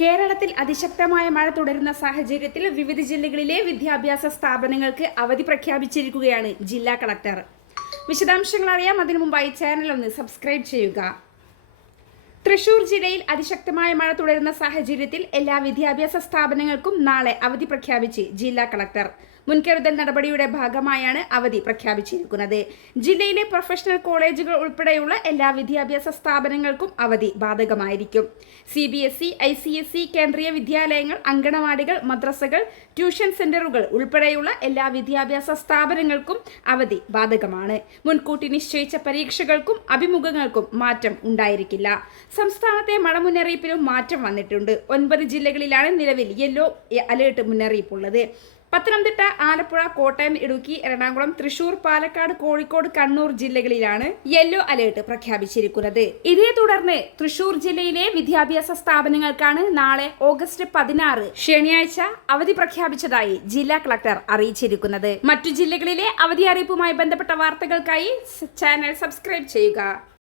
കേരളത്തിൽ അതിശക്തമായ മഴ തുടരുന്ന സാഹചര്യത്തിൽ വിവിധ ജില്ലകളിലെ വിദ്യാഭ്യാസ സ്ഥാപനങ്ങൾക്ക് അവധി പ്രഖ്യാപിച്ചിരിക്കുകയാണ് ജില്ലാ കളക്ടർ. വിശദാംശങ്ങൾ അറിയാം. അതിനു മുമ്പായി ചാനൽ ഒന്ന് സബ്സ്ക്രൈബ് ചെയ്യുക. തൃശൂർ ജില്ലയിൽ അതിശക്തമായ മഴ തുടരുന്ന സാഹചര്യത്തിൽ എല്ലാ വിദ്യാഭ്യാസ സ്ഥാപനങ്ങൾക്കും നാളെ അവധി പ്രഖ്യാപിച്ച് ജില്ലാ കളക്ടർ. മുൻകരുതൽ നടപടിയുടെ ഭാഗമായാണ് അവധി പ്രഖ്യാപിച്ചിരിക്കുന്നത്. ജില്ലയിലെ പ്രൊഫഷണൽ കോളേജുകൾ ഉൾപ്പെടെയുള്ള എല്ലാ വിദ്യാഭ്യാസ സ്ഥാപനങ്ങൾക്കും അവധി ബാധകമായിരിക്കും. C B S E I C S E കേന്ദ്രീയ വിദ്യാലയങ്ങൾ അങ്കണവാടികൾ മദ്രസകൾ ട്യൂഷൻ സെന്ററുകൾ ഉൾപ്പെടെയുള്ള എല്ലാ വിദ്യാഭ്യാസ സ്ഥാപനങ്ങൾക്കും അവധി ബാധകമാണ്. മുൻകൂട്ടി നിശ്ചയിച്ച പരീക്ഷകൾക്കും അഭിമുഖങ്ങൾക്കും മാറ്റം ഉണ്ടായിരിക്കില്ല. സംസ്ഥാനത്തെ മഴ മുന്നറിയിപ്പിലും മാറ്റം വന്നിട്ടുണ്ട്. ഒൻപത് ജില്ലകളിലാണ് നിലവിൽ യെല്ലോ അലേർട്ട് മുന്നറിയിപ്പുള്ളത്. പത്തനംതിട്ട ആലപ്പുഴ കോട്ടയം ഇടുക്കി എറണാകുളം തൃശൂർ പാലക്കാട് കോഴിക്കോട് കണ്ണൂർ ജില്ലകളിലാണ് യെല്ലോ അലേർട്ട് പ്രഖ്യാപിച്ചിരിക്കുന്നത്. ഇതേ തുടർന്ന് തൃശൂർ ജില്ലയിലെ വിദ്യാഭ്യാസ സ്ഥാപനങ്ങൾക്കാണ് നാളെ ഓഗസ്റ്റ് പതിനാറ് ശനിയാഴ്ച അവധി പ്രഖ്യാപിച്ചതായി ജില്ലാ കളക്ടർ അറിയിച്ചിരിക്കുന്നത്. മറ്റു ജില്ലകളിലെ അവധി അറിയിപ്പുമായി ബന്ധപ്പെട്ട വാർത്തകൾക്കായി ചാനൽ സബ്സ്ക്രൈബ് ചെയ്യുക.